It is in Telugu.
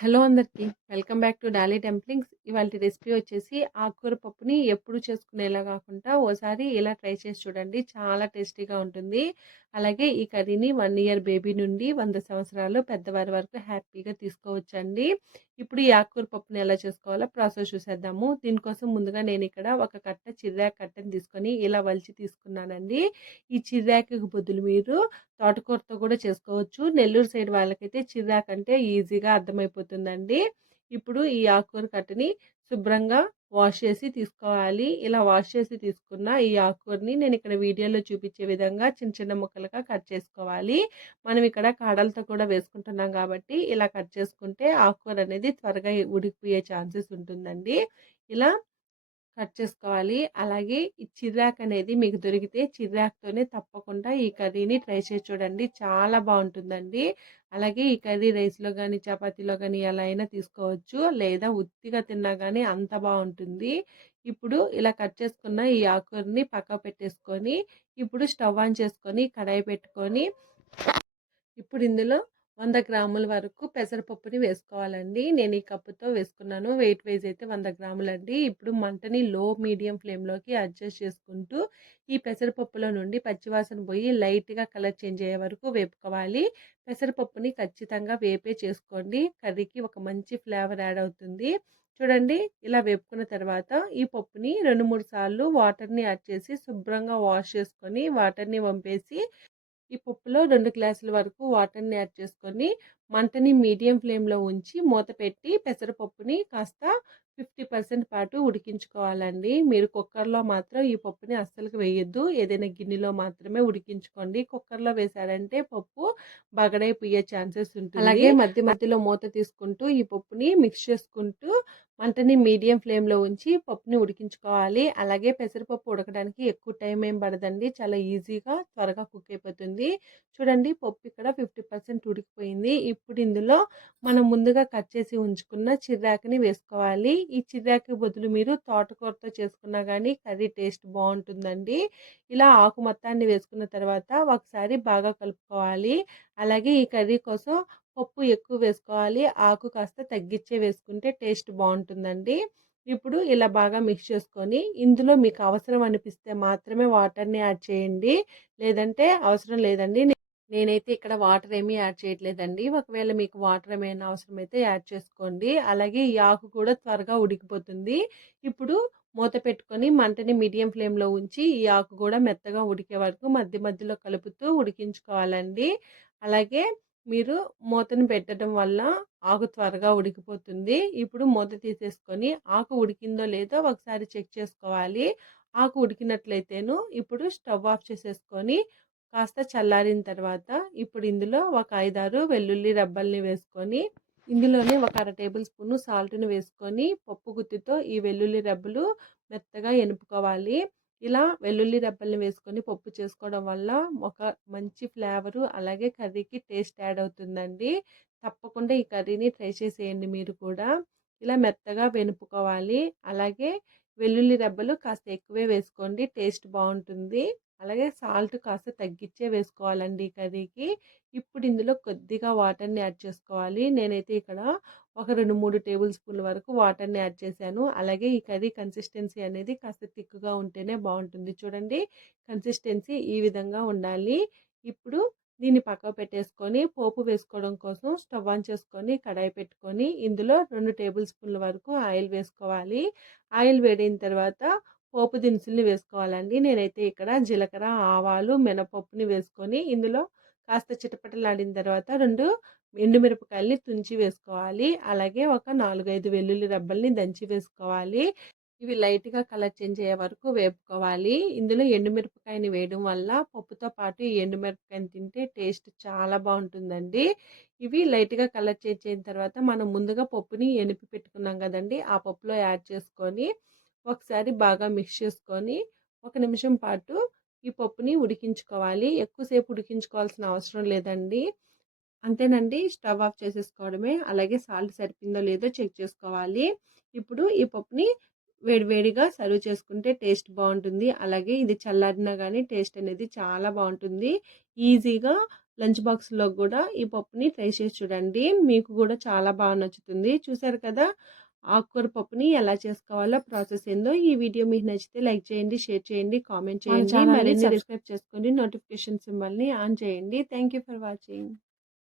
హలో అందరికీ. Welcome back to Dolly templings. ఇవాల్టి రెసిపీ వచ్చేసి ఆకుకూర పప్పుని ఎప్పుడు చేసుకునేలా కాకుండా ఓసారి ఇలా ట్రై చేసి చూడండి. చాలా టేస్టీగా ఉంటుంది. అలాగే ఈ కర్రీని 1 ఇయర్ బేబీ నుండి 100 సంవత్సరాలు పెద్దవారి వరకు హ్యాపీగా తీసుకోవచ్చండి. ఇప్పుడు ఈ ఆకుకూర పప్పుని ఎలా చేసుకోవాలో ప్రాసెస్ చూసేద్దాము. దీనికోసం ముందుగా నేను ఇక్కడ ఒక కట్ట చిర్రాకు కట్టని తీసుకొని ఇలా వలిచి తీసుకున్నానండి. ఈ చిర్రాకుకి బదులు మీరు తోటకూరతో కూడా చేసుకోవచ్చు. నెల్లూరు సైడ్ వాళ్ళకైతే చిర్రాకు అంటే ఈజీగా అర్థమైపోతుందండి. ఇప్పుడు ఈ ఆకుకూర కట్టని శుభ్రంగా వాష్ చేసి తీసుకోవాలి. ఇలా వాష్ చేసి తీసుకున్న ఈ ఆకుకూరని నేను ఇక్కడ వీడియోలో చూపించే విధంగా చిన్న చిన్న ముక్కలుగా కట్ చేసుకోవాలి. మనం ఇక్కడ కాడలతో కూడా వేసుకుంటున్నాం కాబట్టి ఇలా కట్ చేసుకుంటే ఆకుకూర అనేది త్వరగా ఉడికిపోయే ఛాన్సెస్ ఉంటుందండి. ఇలా కట్ చేసుకోవాలి. అలాగే ఈ చిర్రాకు అనేది మీకు దొరికితే చిర్రాకుతోనే తప్పకుండా ఈ కర్రీని ట్రై చేసి చూడండి. చాలా బాగుంటుందండి. అలాగే ఈ కర్రీ రైస్లో కానీ చపాతీలో కానీ ఎలా అయినా తీసుకోవచ్చు, లేదా ఉత్తిగా తిన్నా కానీ అంత బాగుంటుంది. ఇప్పుడు ఇలా కట్ చేసుకున్న ఈ ఆకుకూరని పక్కకు పెట్టేసుకొని ఇప్పుడు స్టవ్ ఆన్ చేసుకొని కడాయి పెట్టుకొని ఇప్పుడు ఇందులో 100 గ్రాముల వరకు పెసరపప్పుని వేసుకోవాలండి. నేను ఈ కప్పుతో వేసుకున్నాను. వెయిట్ వైజ్ అయితే 100 గ్రాములండి. ఇప్పుడు మంటని లో మీడియం ఫ్లేమ్లోకి అడ్జస్ట్ చేసుకుంటూ ఈ పెసరపప్పులో నుండి పచ్చివాసన పోయి లైట్గా కలర్ చేంజ్ అయ్యే వరకు వేపుకోవాలి. పెసరపప్పుని ఖచ్చితంగా వేపే చేసుకోండి. కర్రీకి ఒక మంచి ఫ్లేవర్ యాడ్ అవుతుంది. చూడండి, ఇలా వేపుకున్న తర్వాత ఈ పప్పుని 2-3 సార్లు వాటర్ని యాడ్ చేసి శుభ్రంగా వాష్ చేసుకొని వాటర్ని వంపేసి ఈ పప్పులో 2 గ్లాసుల వరకు వాటర్ని యాడ్ చేసుకొని మంటని మీడియం ఫ్లేమ్లో ఉంచి మూత పెట్టి పెసరపప్పుని కాస్త 50% పాటు ఉడికించుకోవాలండి. మీరు కుక్కర్లో మాత్రం ఈ పప్పుని అస్సలు వేయొద్దు. ఏదైనా గిన్నెలో మాత్రమే ఉడికించుకోండి. కుక్కర్లో వేసారంటే పప్పు బగడైపోయే ఛాన్సెస్ ఉంటుంది. అలాగే మధ్య మధ్యలో మూత తీసుకుంటూ ఈ పప్పుని మిక్స్ చేసుకుంటూ మంటని మీడియం ఫ్లేమ్లో ఉంచి పప్పుని ఉడికించుకోవాలి. అలాగే పెసరపప్పు ఉడకడానికి ఎక్కువ టైం ఏం పడదండి. చాలా ఈజీగా త్వరగా కుక్ అయిపోతుంది. చూడండి, పప్పు ఇక్కడ 50% ఉడికిపోయింది. ఇప్పుడు ఇందులో మనం ముందుగా కట్ చేసి ఉంచుకున్న చిర్రాకుని వేసుకోవాలి. ఈ చిర్రాకు బదులు మీరు తోటకూరతో చేసుకున్నా కానీ కర్రీ టేస్ట్ బాగుంటుందండి. ఇలా ఆకు మొత్తాన్ని వేసుకున్న తర్వాత ఒకసారి బాగా కలుపుకోవాలి. అలాగే ఈ కర్రీ కోసం పప్పు ఎక్కువ వేసుకోవాలి. ఆకు కాస్త తగ్గించే వేసుకుంటే టేస్ట్ బాగుంటుందండి. ఇప్పుడు ఇలా బాగా మిక్స్ చేసుకొని ఇందులో మీకు అవసరం అనిపిస్తే మాత్రమే వాటర్ని యాడ్ చేయండి. లేదంటే అవసరం లేదండి. నేనైతే ఇక్కడ వాటర్ ఏమీ యాడ్ చేయట్లేదండి. ఒకవేళ మీకు వాటర్ ఏమైనా అవసరమైతే యాడ్ చేసుకోండి. అలాగే ఈ ఆకు కూడా త్వరగా ఉడికిపోతుంది. ఇప్పుడు మూత పెట్టుకొని మంటని మీడియం ఫ్లేమ్లో ఉంచి ఈ ఆకు కూడా మెత్తగా ఉడికే వరకు మధ్య మధ్యలో కలుపుతూ ఉడికించుకోవాలండి. అలాగే మీరు మూతను పెట్టడం వల్ల ఆకు త్వరగా ఉడికిపోతుంది. ఇప్పుడు మూత తీసేసుకొని ఆకు ఉడికిందో లేదో ఒకసారి చెక్ చేసుకోవాలి. ఆకు ఉడికినట్లయితేను ఇప్పుడు స్టవ్ ఆఫ్ చేసేసుకొని కాస్త చల్లారిన తర్వాత ఇప్పుడు ఇందులో ఒక 5-6 వెల్లుల్లి రబ్బల్ని వేసుకొని ఇందులోనే ఒక అర టేబుల్ స్పూన్ సాల్ట్ని వేసుకొని పప్పు గుత్తితో ఈ వెల్లుల్లి రెబ్బలు మెత్తగా ఎనుపుకోవాలి. ఇలా వెల్లుల్లి రెబ్బల్ని వేసుకొని పప్పు చేసుకోవడం వల్ల ఒక మంచి ఫ్లేవరు అలాగే కర్రీకి టేస్ట్ యాడ్ అవుతుందండి. తప్పకుండా ఈ కర్రీని ట్రై చేసేయండి మీరు కూడా. ఇలా మెత్తగా వెనుపుకోవాలి. అలాగే వెల్లుల్లి రెబ్బలు కాస్త ఎక్కువే వేసుకోండి, టేస్ట్ బాగుంటుంది. అలాగే సాల్ట్ కాస్త తగ్గించే వేసుకోవాలండి ఈ కర్రీకి. ఇప్పుడు ఇందులో కొద్దిగా వాటర్ని యాడ్ చేసుకోవాలి. నేనైతే ఇక్కడ ఒక 2-3 టేబుల్ స్పూన్ల వరకు వాటర్ని యాడ్ చేశాను. అలాగే ఈ కర్రీ కన్సిస్టెన్సీ అనేది కాస్త థిక్గా ఉంటేనే బాగుంటుంది. చూడండి, కన్సిస్టెన్సీ ఈ విధంగా ఉండాలి. ఇప్పుడు దీన్ని పక్కకు పెట్టేసుకొని పోపు వేసుకోవడం కోసం స్టవ్ ఆన్ చేసుకొని కడాయి పెట్టుకొని ఇందులో 2 టేబుల్ స్పూన్ల వరకు ఆయిల్ వేసుకోవాలి. ఆయిల్ వేడైన తర్వాత పోపు దినుసుల్ని వేసుకోవాలండి. నేనైతే ఇక్కడ జీలకర్ర, ఆవాలు, మినపప్పుని వేసుకొని ఇందులో కాస్త చిటపటలాడిన తర్వాత 2 ఎండుమిరపకాయలని తుంచి వేసుకోవాలి. అలాగే ఒక 4-5 వెల్లుల్లి రెబ్బల్ని దంచి వేసుకోవాలి. ఇవి లైట్గా కలర్ చేంజ్ అయ్యే వరకు వేపుకోవాలి. ఇందులో ఎండుమిరపకాయని వేయడం వల్ల పప్పుతో పాటు ఈ ఎండుమిరపకాయని తింటే టేస్ట్ చాలా బాగుంటుందండి. ఇవి లైట్గా కలర్ చేంజ్ అయిన తర్వాత మనం ముందుగా పప్పుని ఎనిపి పెట్టుకున్నాం కదండి, ఆ పప్పులో యాడ్ చేసుకొని ఒకసారి బాగా మిక్స్ చేసుకొని 1 నిమిషం పాటు ఈ పప్పుని ఉడికించుకోవాలి. ఎక్కువసేపు ఉడికించుకోవాల్సిన అవసరం లేదండి. అంతేనండి, స్టవ్ ఆఫ్ చేసేసుకోవడమే. అలాగే సాల్ట్ సరిపోయిందో లేదో చెక్ చేసుకోవాలి. ఇప్పుడు ఈ పప్పుని వేడివేడిగా సర్వ్ చేసుకుంటే టేస్ట్ బాగుంటుంది. అలాగే ఇది చల్లారినా కానీ టేస్ట్ అనేది చాలా బాగుంటుంది. ఈజీగా లంచ్ బాక్స్‌లో గూడా ఈ పప్పుని ట్రై చేసి చూడండి. మీకు గూడా చాలా నచ్చుతుంది. చూసారు కదా! ఆకుకూర పప్పుని ఎలా చేసుకోవాలో ప్రాసెస్ ఏందో. ఈ వీడియో మీకు నచ్చితే లైక్ చేయండి, షేర్ చేయండి, కామెంట్ చేయండి. మరిన్ని సబ్స్క్రైబ్ చేసుకోండి. నోటిఫికేషన్ సింబల్‌ని ఆన్ చేయండి. Thank you for watching.